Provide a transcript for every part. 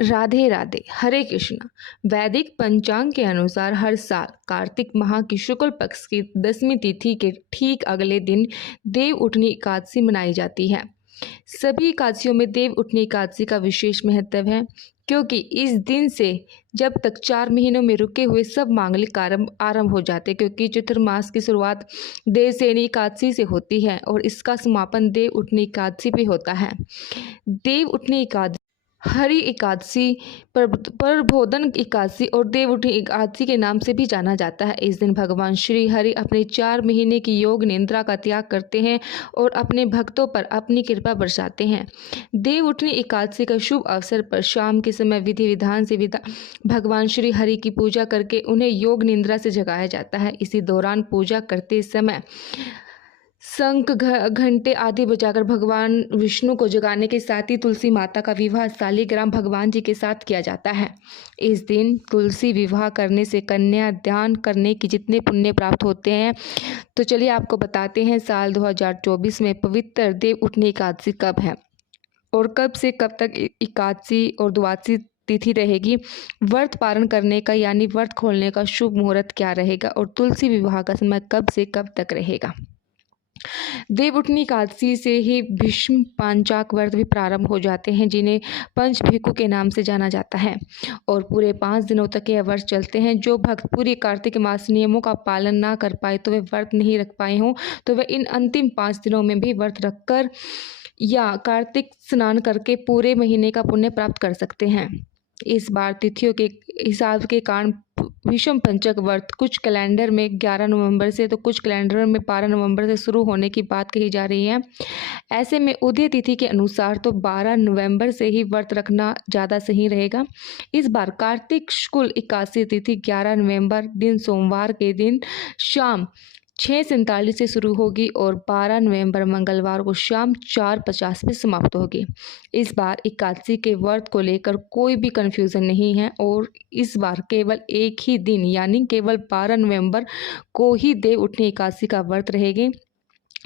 राधे राधे, हरे कृष्णा। वैदिक पंचांग के अनुसार हर साल कार्तिक माह की शुक्ल पक्ष की 10वीं तिथि के ठीक अगले दिन देव उठनी एकादशी मनाई जाती है। सभी एकादशियों में देव उठनी एकादशी का विशेष महत्व है, क्योंकि इस दिन से जब तक 4 महीनों में रुके हुए सब मांगलिक कार्य आरंभ हो जाते हैं, क्योंकि चतुर्मास की शुरुआत देवसेनी एकादशी से होती है और इसका समापन देव उठनी एकादशी पे होता है। देव उठनी एकादशी, हरि एकादशी, प्रबोधन एकादशी और देवउठनी एकादशी के नाम से भी जाना जाता है। इस दिन भगवान श्री हरि अपने 4 महीने की योग निद्रा का त्याग करते हैं और अपने भक्तों पर अपनी कृपा बरसाते हैं। देवउठनी एकादशी का शुभ अवसर पर शाम के समय विधि विधान से भगवान श्री हरि की पूजा करके उन्हें योग निद्रा से जगाया जाता है। इसी दौरान पूजा करते समय शंख घंटे आदि बजाकर भगवान विष्णु को जगाने के साथ ही तुलसी माता का विवाह शालिग्राम भगवान जी के साथ किया जाता है। इस दिन तुलसी विवाह करने से कन्या दान करने की जितने पुण्य प्राप्त होते हैं। तो चलिए आपको बताते हैं साल 2024 में पवित्र देव उठनी एकादशी कब है और कब से कब तक एकादशी और द्वादशी तिथि रहेगी। व्रत पारण करने का यानी व्रत खोलने का शुभ मुहूर्त क्या रहेगा और तुलसी विवाह का समय कब से कब तक रहेगा। देवउठनी एकादशी से ही भीष्म पांचाक व्रत भी प्रारंभ हो जाते हैं, जिन्हें पंचभिकु के नाम से जाना जाता है और पूरे 5 दिनों तक यह व्रत चलते हैं। जो भक्त पूरी कार्तिक मास नियमों का पालन ना कर पाए, तो वे व्रत नहीं रख पाए हों, तो वे इन अंतिम 5 दिनों में भी व्रत रखकर या कार्तिक स्नान करके पूरे महीने का पुण्य प्राप्त कर सकते हैं। इस बार तिथियों के हिसाब के कारण विषम पंचक व्रत कुछ कैलेंडर में 11 नवंबर से तो कुछ कैलेंडर में 12 नवंबर से शुरू होने की बात कही जा रही है। ऐसे में उदय तिथि के अनुसार तो 12 नवंबर से ही व्रत रखना ज़्यादा सही रहेगा। इस बार कार्तिक शुक्ल एकादशी तिथि 11 नवंबर दिन सोमवार के दिन शाम 6:47 से शुरू होगी और 12 नवंबर मंगलवार को शाम 4:50 पे समाप्त होगी। इस बार एकादशी के व्रत को लेकर कोई भी कन्फ्यूज़न नहीं है और इस बार केवल एक ही दिन यानी केवल 12 नवंबर को ही देव उठनी एकादशी का व्रत रहेगी।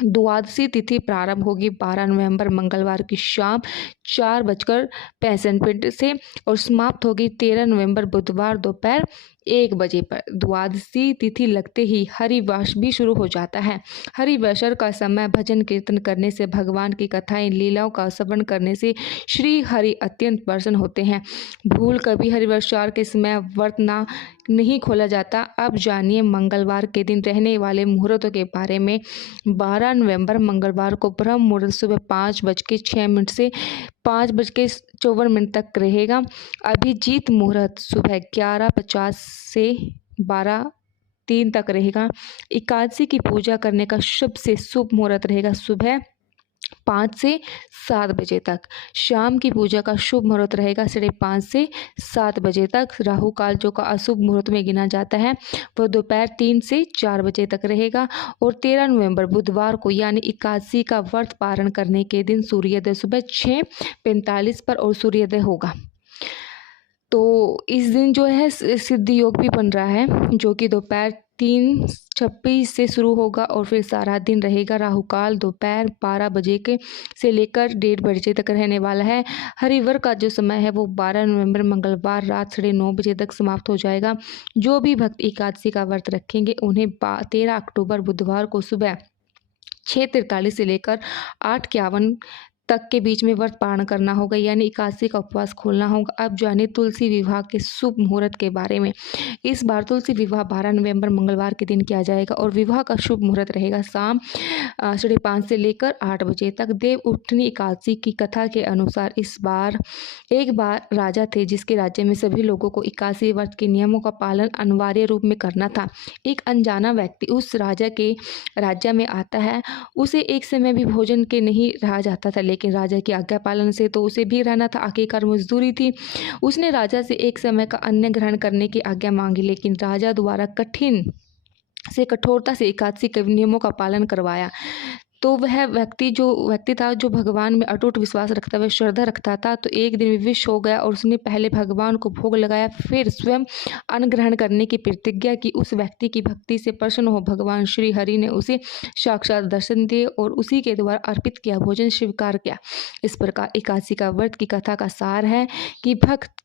द्वादशी तिथि प्रारंभ होगी 12 नवंबर मंगलवार की शाम 4:65 से और समाप्त होगी 13 नवंबर बुधवार दोपहर 1 बजे पर। द्वादशी तिथि लगते ही हरिवास भी शुरू हो जाता है। हरिवसर का समय भजन कीर्तन करने से, भगवान की कथाएं लीलाओं का श्रवण करने से श्री हरि अत्यंत प्रसन्न होते हैं। भूल कभी हरिवसर के समय व्रत नहीं खोला जाता। अब जानिए मंगलवार के दिन रहने वाले मुहूर्तों के बारे में। 12 नवंबर मंगलवार को ब्रह्म मुहूर्त सुबह 5:06 से 5:54 तक रहेगा। अभिजीत मुहूर्त सुबह 11:50 से 12:03 तक रहेगा। एकादशी की पूजा करने का शुभ से शुभ मुहूर्त रहेगा सुबह 5 से 7 बजे तक। शाम की पूजा का शुभ मुहूर्त रहेगा 5:30 से 7 बजे तक। राहु काल जो का अशुभ मुहूर्त में गिना जाता है वह दोपहर 3 से 4 बजे तक रहेगा और 13 नवंबर बुधवार को यानी एकादशी का व्रत पारण करने के दिन सूर्योदय सुबह 6:45 पर और सूर्योदय होगा। तो इस दिन जो है सिद्ध योग भी बन रहा है, जो कि दोपहर 3:26 से शुरू होगा और फिर सारा दिन रहेगा। राहु काल दोपहर 12 बजे के से लेकर 1:30 बजे तक रहने वाला है। हरिवर का जो समय है वो 12 नवंबर मंगलवार रात 9:30 बजे तक समाप्त हो जाएगा। जो भी भक्त एकादशी का व्रत रखेंगे उन्हें 13 अक्टूबर बुधवार को सुबह 6:43 से लेकर 8:51 तक के बीच में व्रत पारण करना होगा, यानी एकादशी का उपवास खोलना होगा। अब जानिए तुलसी विवाह के शुभ मुहूर्त के बारे में। इस बार तुलसी विवाह 12 नवंबर मंगलवार के दिन किया जाएगा और विवाह का शुभ मुहूर्त रहेगा शाम 5:30 से लेकर 8 बजे तक। देव उठनी एकादशी की कथा के अनुसार इस बार एक बार राजा थे जिसके राज्य में सभी लोगों को एकादशी व्रत के नियमों का पालन अनिवार्य रूप में करना था। एक अनजाना व्यक्ति उस राजा के राज्य में आता है। उसे एक समय भी भोजन के नहीं रहा जाता था, लेकिन राजा की आज्ञा पालन से तो उसे भी रहना था, आखिरकार मजदूरी थी। उसने राजा से एक समय का अन्न ग्रहण करने की आज्ञा मांगी, लेकिन राजा द्वारा कठिन से कठोरता से एकादशी के नियमों का पालन करवाया तो वह व्यक्ति था जो भगवान में अटूट विश्वास रखता हुआ श्रद्धा रखता था। तो एक दिन विवश हो गया और उसने पहले भगवान को भोग लगाया, फिर स्वयं अन्न ग्रहण करने की प्रतिज्ञा की। उस व्यक्ति की भक्ति से प्रसन्न हो भगवान श्री हरि ने उसे साक्षात दर्शन दिए और उसी के द्वारा अर्पित किया भोजन स्वीकार किया। इस प्रकार एकादशी का व्रत की कथा का सार है कि भक्त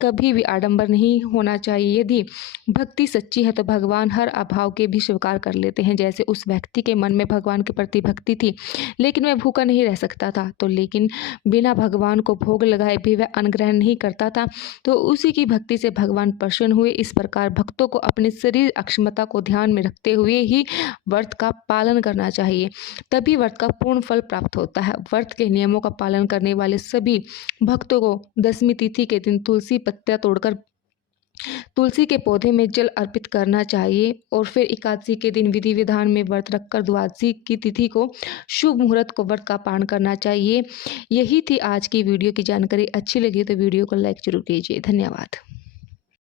कभी भी आडंबर नहीं होना चाहिए। यदि भक्ति सच्ची है तो भगवान हर अभाव के भी स्वीकार कर लेते हैं। जैसे उस व्यक्ति के मन में भगवान के प्रति भक्ति थी, लेकिन वह भूखा नहीं रह सकता था, तो लेकिन बिना भगवान को भोग लगाए भी वह अन्न ग्रहण नहीं करता था, तो उसी की भक्ति से भगवान प्रसन्न हुए। इस प्रकार भक्तों को अपने शरीर अक्षमता को ध्यान में रखते हुए ही व्रत का पालन करना चाहिए, तभी व्रत का पूर्ण फल प्राप्त होता है। व्रत के नियमों का पालन करने वाले सभी भक्तों को दशमी तिथि के दिन तुलसी पत्तियां तोड़कर तुलसी के पौधे में जल अर्पित करना चाहिए और फिर एकादशी के दिन विधि विधान में व्रत रखकर द्वादशी की तिथि को शुभ मुहूर्त को व्रत का पालन करना चाहिए। यही थी आज की वीडियो की जानकारी। अच्छी लगी तो वीडियो को लाइक जरूर कीजिए। धन्यवाद।